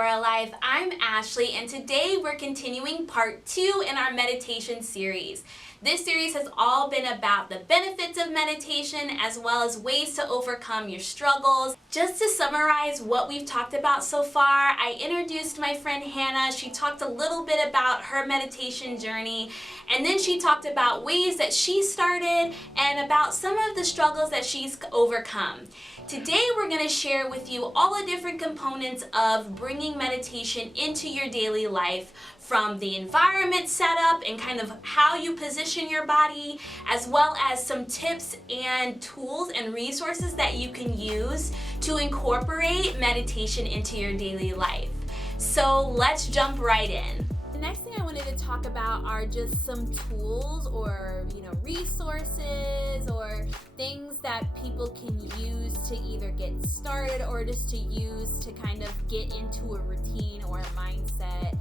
for a life. I'm Ashleigh, and today we're continuing part 2 in our meditation series. This series has all been about the benefits of meditation as well as ways to overcome your struggles. Just to summarize what we've talked about so far, I introduced my friend Hannah. She talked a little bit about her meditation journey, and then she talked about ways that she started and about some of the struggles that she's overcome. Today we're going to share with you all the different components of bringing meditation into your daily life, from the environment setup and kind of how you position your body, as well as some tips and tools and resources that you can use to incorporate meditation into your daily life. So let's jump right in. The next thing I wanted to talk about are just some tools or resources or things that people can use to either get started or just to use to kind of get into a routine or a mindset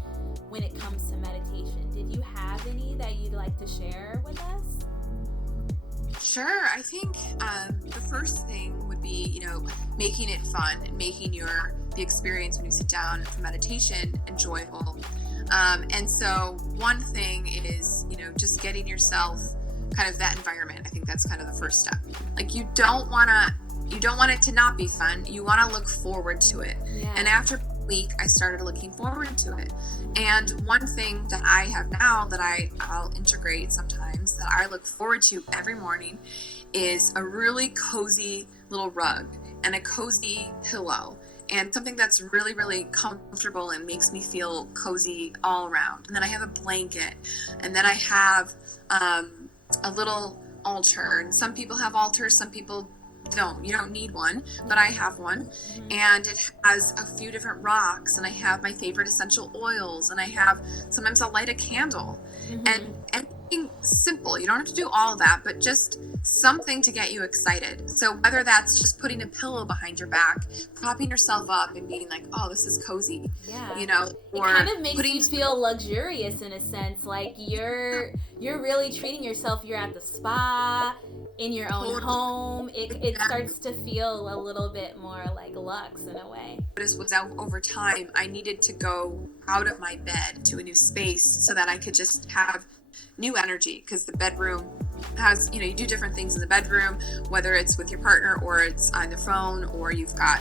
when it comes to meditation. Did you have any that you'd like to share with us? Sure. I think the first thing would be, making it fun and making the experience when you sit down for meditation enjoyable. And so one thing is, just getting yourself kind of that environment. I think that's kind of the first step. Like you don't want it to not be fun. You want to look forward to it. Yeah. And after a week, I started looking forward to it. And one thing that I have now that I'll integrate sometimes that I look forward to every morning is a really cozy little rug and a cozy pillow and something that's really, really comfortable and makes me feel cozy all around. And then I have a blanket, and then I have a little altar. And some people have altars, some people don't. You don't need one, but I have one. And it has a few different rocks, and I have my favorite essential oils, and sometimes I'll light a candle. And anything simple. You don't have to do all of that, but just something to get you excited. So whether that's just putting a pillow behind your back, propping yourself up and being like, oh, this is cozy. Yeah. Or it kind of makes you feel luxurious in a sense, like you're really treating yourself. You're at the spa in your own home. It starts to feel a little bit more like luxe in a way. This was over time. I needed to go out of my bed to a new space so that I could just have new energy, because the bedroom has, you do different things in the bedroom, whether it's with your partner or it's on the phone or you've got,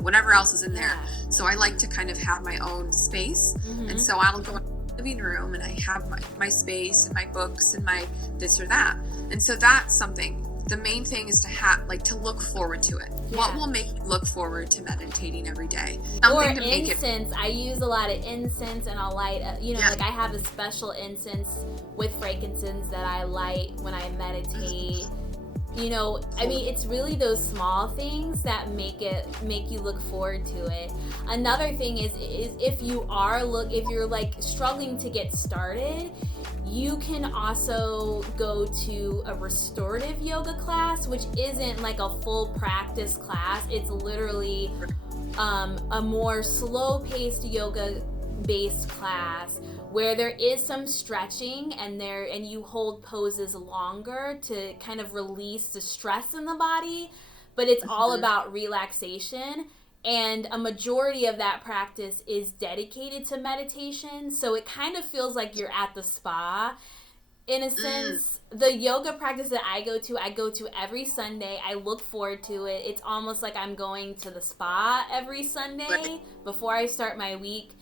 whatever else is in there. So I like to kind of have my own space. And so I'll go in the living room and I have my space and my books and my this or that. And so that's something. The main thing is to look forward to it. Yeah. What will make you look forward to meditating every day? Something or to incense. I use a lot of incense, and I'll light, like I have a special incense with frankincense that I light when I meditate. It's really those small things that make you look forward to it. Another thing is if you're like struggling to get started, you can also go to a restorative yoga class, which isn't like a full practice class. It's literally a more slow-paced yoga-based class where there is some stretching and you hold poses longer to kind of release the stress in the body, but it's all about relaxation. And a majority of that practice is dedicated to meditation. So it kind of feels like you're at the spa. In a sense, the yoga practice that I go to every Sunday. I look forward to it. It's almost like I'm going to the spa every Sunday before I start my week.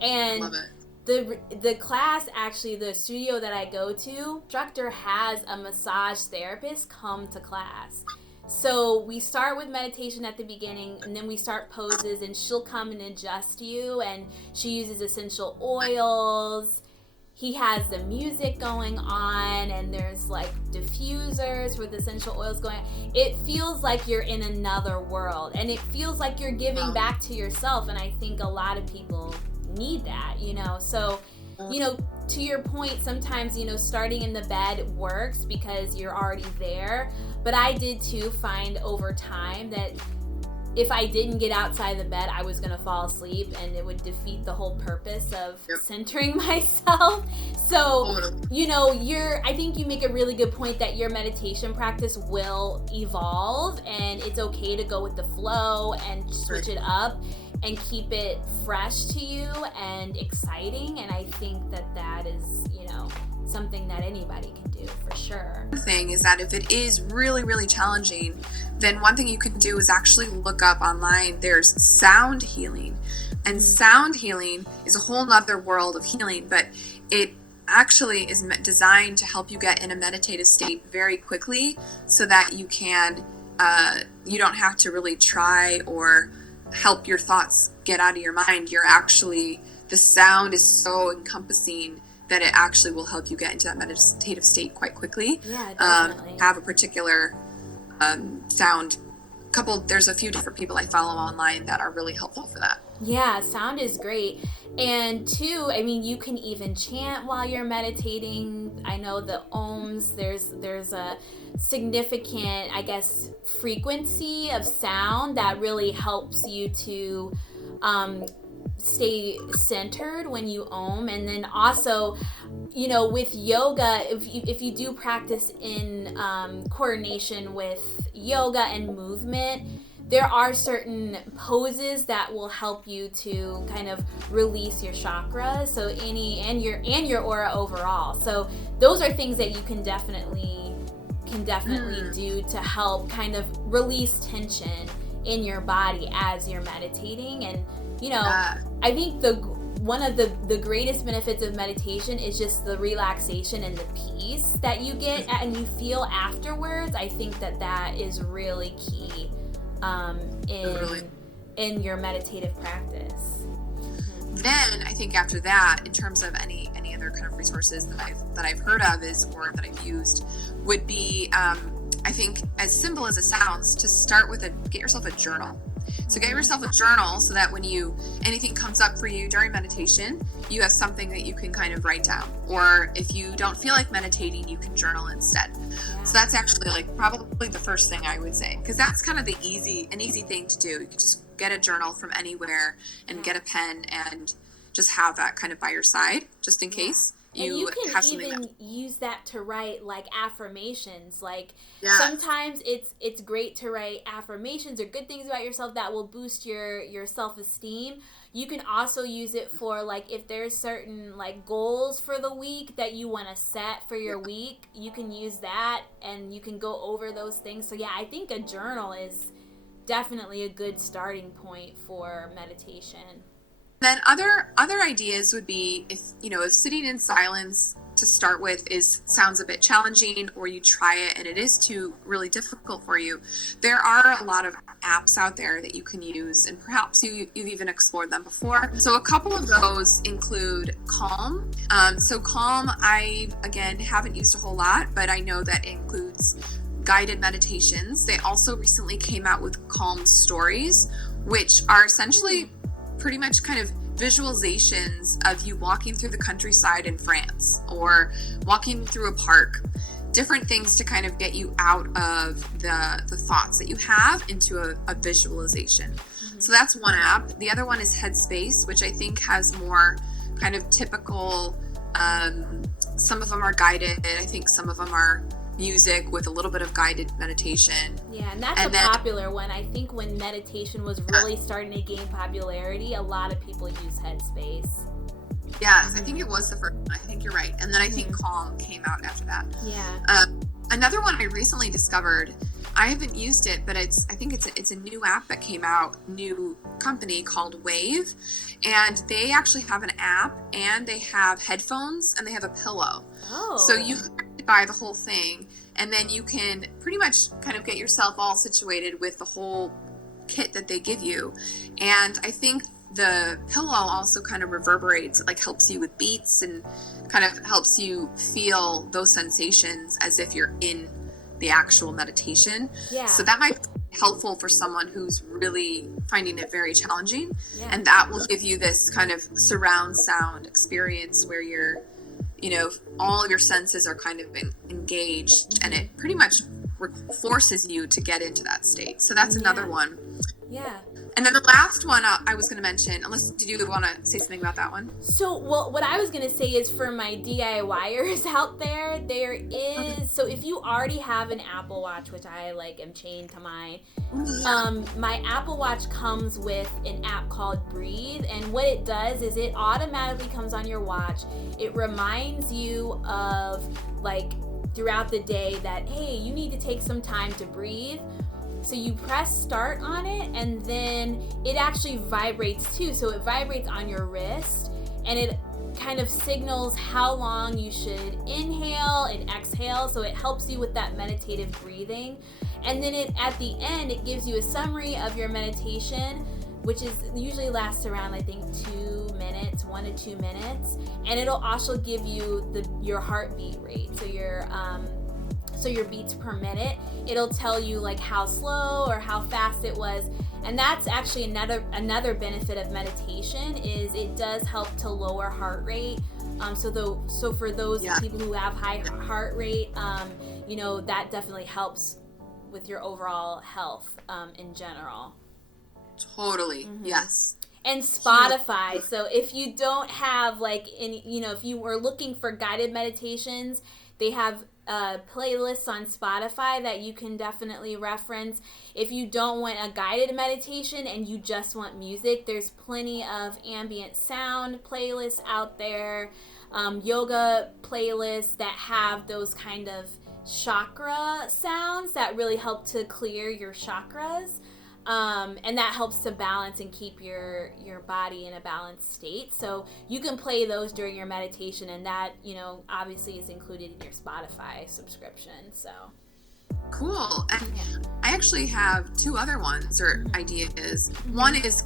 And love it. The class, actually, the studio that I go to, Attractor has a massage therapist come to class. So we start with meditation at the beginning, and then we start poses, and she'll come and adjust you, and she uses essential oils. He has the music going on, and there's like diffusers with essential oils going on. It feels like you're in another world, and it feels like you're giving back to yourself, and I think a lot of people need that, So, to your point, sometimes, starting in the bed works because you're already there. But I did too find over time that if I didn't get outside the bed, I was going to fall asleep, and it would defeat the whole purpose of centering myself. So, I think you make a really good point that your meditation practice will evolve, and it's okay to go with the flow and switch it up. and keep it fresh to you and exciting. And I think that is, something that anybody can do for sure. The thing is that if it is really, really challenging, then one thing you can do is actually look up online. There's sound healing, and sound healing is a whole nother world of healing, but it actually is designed to help you get in a meditative state very quickly so that you can, you don't have to really try or help your thoughts get out of your mind. The sound is so encompassing that it actually will help you get into that meditative state quite quickly. Yeah, definitely. Have a particular sound. There's a few different people I follow online that are really helpful for that. Yeah, sound is great. And two, you can even chant while you're meditating. I know the ohms, there's a significant, frequency of sound that really helps you to stay centered when you om. And then also, with yoga, if you do practice in coordination with yoga and movement, there are certain poses that will help you to kind of release your chakras, and your aura overall. So those are things that you can definitely do to help kind of release tension in your body as you're meditating. And I think one of the greatest benefits of meditation is just the relaxation and the peace that you get and you feel afterwards. I think that is really key in your meditative practice. Then I think after that, in terms of any other kind of resources that I've heard of or that I've used, would be I think, as simple as it sounds, to start with get yourself a journal. So get yourself a journal so that when anything comes up for you during meditation, you have something that you can kind of write down. Or if you don't feel like meditating, you can journal instead. Yeah. So that's actually probably the first thing I would say, because that's kind of an easy thing to do. You can just get a journal from anywhere and get a pen and just have that kind of by your side, just in case. You have can even that use that to write affirmations. Yes. Sometimes it's great to write affirmations or good things about yourself that will boost your self-esteem. You can also use it for if there's certain goals for the week that you want to set for your week, you can use that and you can go over those things. So I think a journal is definitely a good starting point for meditation. Then other ideas would be if sitting in silence to start with sounds a bit challenging, or you try it and it is too really difficult for you. There are a lot of apps out there that you can use, and perhaps you've even explored them before. So a couple of those include Calm. So Calm, I again haven't used a whole lot, but I know that it includes guided meditations. They also recently came out with Calm Stories, which are essentially pretty much kind of visualizations of you walking through the countryside in France or walking through a park, different things to kind of get you out of the thoughts that you have into a visualization. Mm-hmm. So that's one app. The other one is HeadSpace, which I think has more kind of typical, some of them are guided. I think some of them are music with a little bit of guided meditation. Yeah, and that's popular one. I think when meditation was really starting to gain popularity, a lot of people use HeadSpace. Yes, I think it was the first one. I think you're right. And then I think Calm came out after that. Yeah. Another one I recently discovered, I haven't used it, but I think it's a new app that came out, new company called Wave, and they actually have an app and they have headphones and they have a pillow. Oh. So you can buy the whole thing, and then you can pretty much kind of get yourself all situated with the whole kit that they give you. And I think the pillow also kind of reverberates, it helps you with beats and kind of helps you feel those sensations as if you're in the actual meditation. Yeah. So that might be helpful for someone who's really finding it very challenging. Yeah. And that will give you this kind of surround sound experience where you're, all your senses are kind of engaged, and it pretty much forces you to get into that state. So that's another one. Yeah. And then the last one I was going to mention, unless, did you want to say something about that one? So, well, what I was going to say is for my DIYers out there, there is, so if you already have an Apple Watch, which I like am chained to mine, my Apple Watch comes with an app called Breathe, and what it does is it automatically comes on your watch. It reminds you of, like, throughout the day that, hey, you need to take some time to breathe. So you press start on it, and then it actually vibrates too. So it vibrates on your wrist, and it kind of signals how long you should inhale and exhale. So it helps you with that meditative breathing. And then at the end, it gives you a summary of your meditation, which is usually lasts around, I think, 2 minutes, 1 to 2 minutes. And it'll also give you your heartbeat rate. So your beats per minute. It'll tell you like how slow or how fast it was. And that's actually another benefit of meditation is it does help to lower heart rate. So for those people who have high heart rate, that definitely helps with your overall health in general. Totally. Mm-hmm. Yes. And Spotify. So if you don't have like any, if you were looking for guided meditations, they have playlists on Spotify that you can definitely reference. If you don't want a guided meditation and you just want music, there's plenty of ambient sound playlists out there, yoga playlists that have those kind of chakra sounds that really help to clear your chakras. And that helps to balance and keep your body in a balanced state. So you can play those during your meditation, and that, obviously is included in your Spotify subscription. So cool. And I actually have 2 other ones or ideas. One is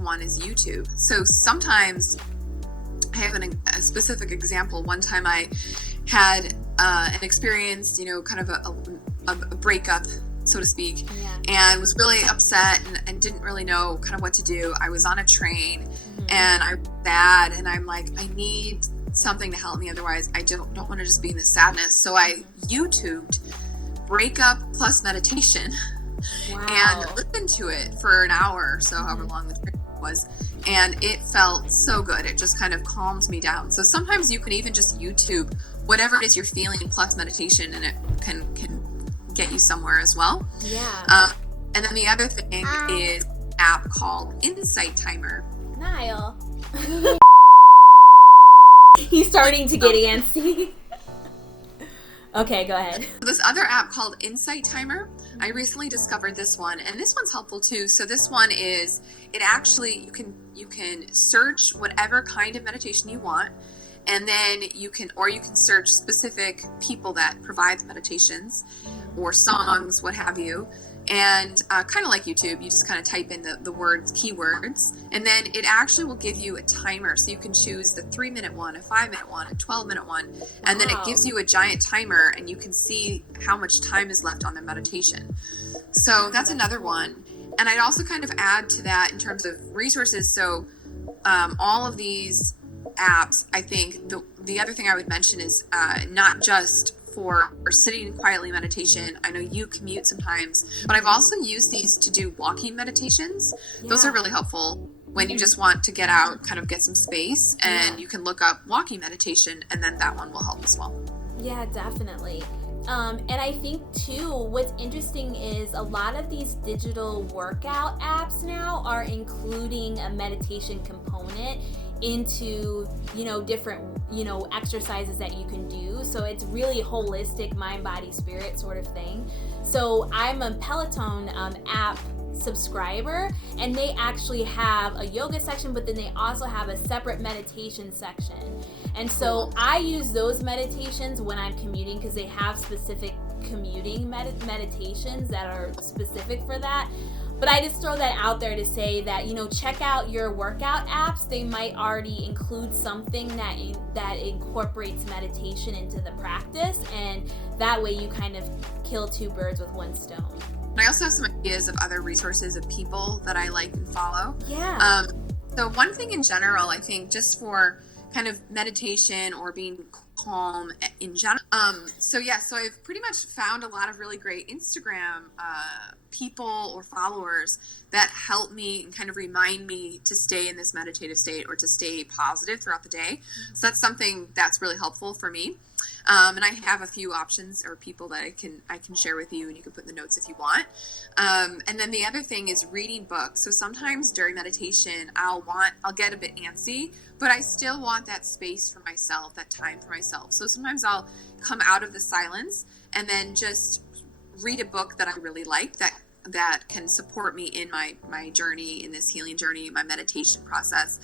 one is YouTube. So sometimes I have a specific example. One time I had an experience, kind of a breakup, so to speak, and was really upset and didn't really know kind of what to do. I was on a train and I was sad, and I'm like, I need something to help me, otherwise I don't want to just be in this sadness. So I YouTubed breakup plus meditation and listened to it for an hour or so, however long the trip was, and it felt so good. It just kind of calms me down. So sometimes you can even just YouTube whatever it is you're feeling plus meditation, and it can get you somewhere as well. And then the other thing is an app called Insight Timer. Niall. He's starting to get antsy. Okay, go ahead. This other app called Insight Timer, I recently discovered this one, and this one's helpful too. So this one is, it actually, you can search whatever kind of meditation you want, and then you can search specific people that provide meditations or songs, what have you. And kind of like YouTube, you just kind of type in the words, keywords, and then it actually will give you a timer. So you can choose the 3-minute one, a 5-minute one, a 12-minute one, and then it gives you a giant timer, and you can see how much time is left on the meditation. So that's another one. And I'd also kind of add to that in terms of resources. So all of these apps, I think the other thing I would mention is not just for sitting quietly meditation. I know you commute sometimes, but I've also used these to do walking meditations. Those are really helpful when you just want to get out, kind of get some space, and you can look up walking meditation, and then that one will help as well. Yeah, definitely. And I think too, what's interesting is a lot of these digital workout apps now are including a meditation component into, different, exercises that you can do. So it's really holistic mind, body, spirit sort of thing. So I'm a Peloton app subscriber, and they actually have a yoga section, but then they also have a separate meditation section. And so I use those meditations when I'm commuting, because they have specific commuting meditations that are specific for that. But I just throw that out there to say that, check out your workout apps. They might already include something that incorporates meditation into the practice, and that way you kind of kill 2 birds with 1 stone. I also have some ideas of other resources of people that I like and follow. Yeah. So one thing in general, I think, just for kind of meditation or being calm in general. So I've pretty much found a lot of really great Instagram people or followers that help me and kind of remind me to stay in this meditative state or to stay positive throughout the day. So that's something that's really helpful for me. And I have a few options or people that I can share with you, and you can put in the notes if you want. And then the other thing is reading books. So sometimes during meditation, I'll get a bit antsy, but I still want that space for myself, that time for myself. So sometimes I'll come out of the silence and then just read a book that I really like that can support me in my journey, in this healing journey, my meditation process.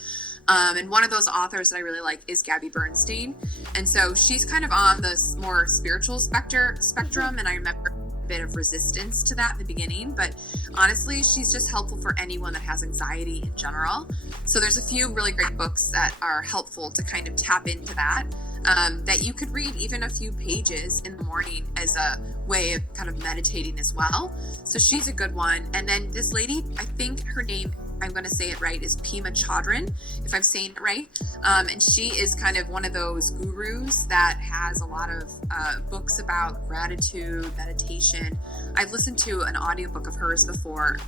And one of those authors that I really like is Gabby Bernstein. And so she's kind of on this more spiritual spectrum. And I remember a bit of resistance to that in the beginning, but honestly, she's just helpful for anyone that has anxiety in general. So there's a few really great books that are helpful to kind of tap into that you could read even a few pages in the morning as a way of kind of meditating as well. So she's a good one. And then this lady, I think her name, I'm going to say it right, is Pema Chodron, if I'm saying it right. And she is kind of one of those gurus that has a lot of books about gratitude, meditation. I've listened to an audiobook of hers before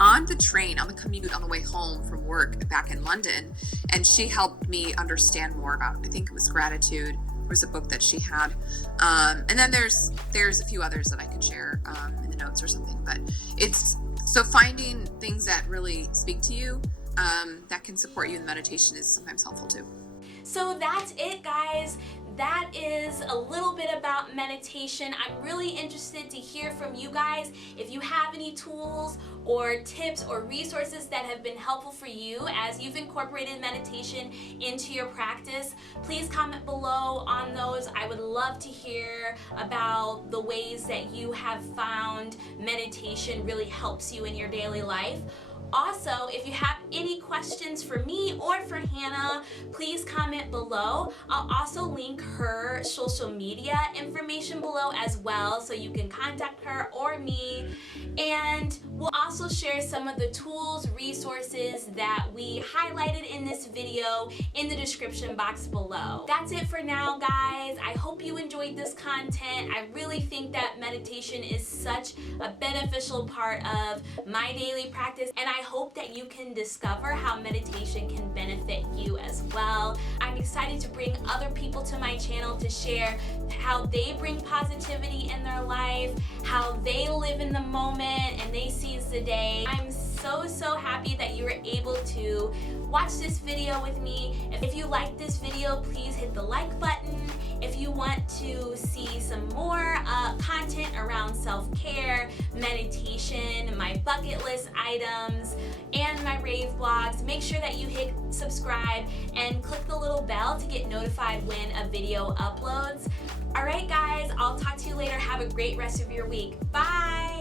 on the train, on the commute, on the way home from work back in London. And she helped me understand more about, I think it was gratitude. There was a book that she had. And then there's a few others that I could share in the notes or something. But it's so finding things that really speak to you that can support you in meditation is sometimes helpful too. So that's it, guys. That is a little bit about meditation. I'm really interested to hear from you guys. If you have any tools or tips or resources that have been helpful for you as you've incorporated meditation into your practice, please comment below on those. I would love to hear about the ways that you have found meditation really helps you in your daily life. Also, if you have any questions for me or for Hannah, please comment below. I'll also link her social media information below as well, so you can contact her or me. And we'll also share some of the tools, resources that we highlighted in this video in the description box below. That's it for now, guys. I hope you enjoyed this content. I really think that meditation is such a beneficial part of my daily practice, and I hope that you can discover how meditation can benefit you as well. I'm excited to bring other people to my channel to share how they bring positivity in their life, how they live in the moment and they seize the day. I'm so happy that you were able to watch this video with me. If you like this video, please hit the like button. If you want to see some more content around self-care, meditation, my bucket list items, and my rave blogs, make sure that you hit subscribe and click the little bell to get notified when a video uploads. All right, guys, I'll talk to you later. Have a great rest of your week. Bye.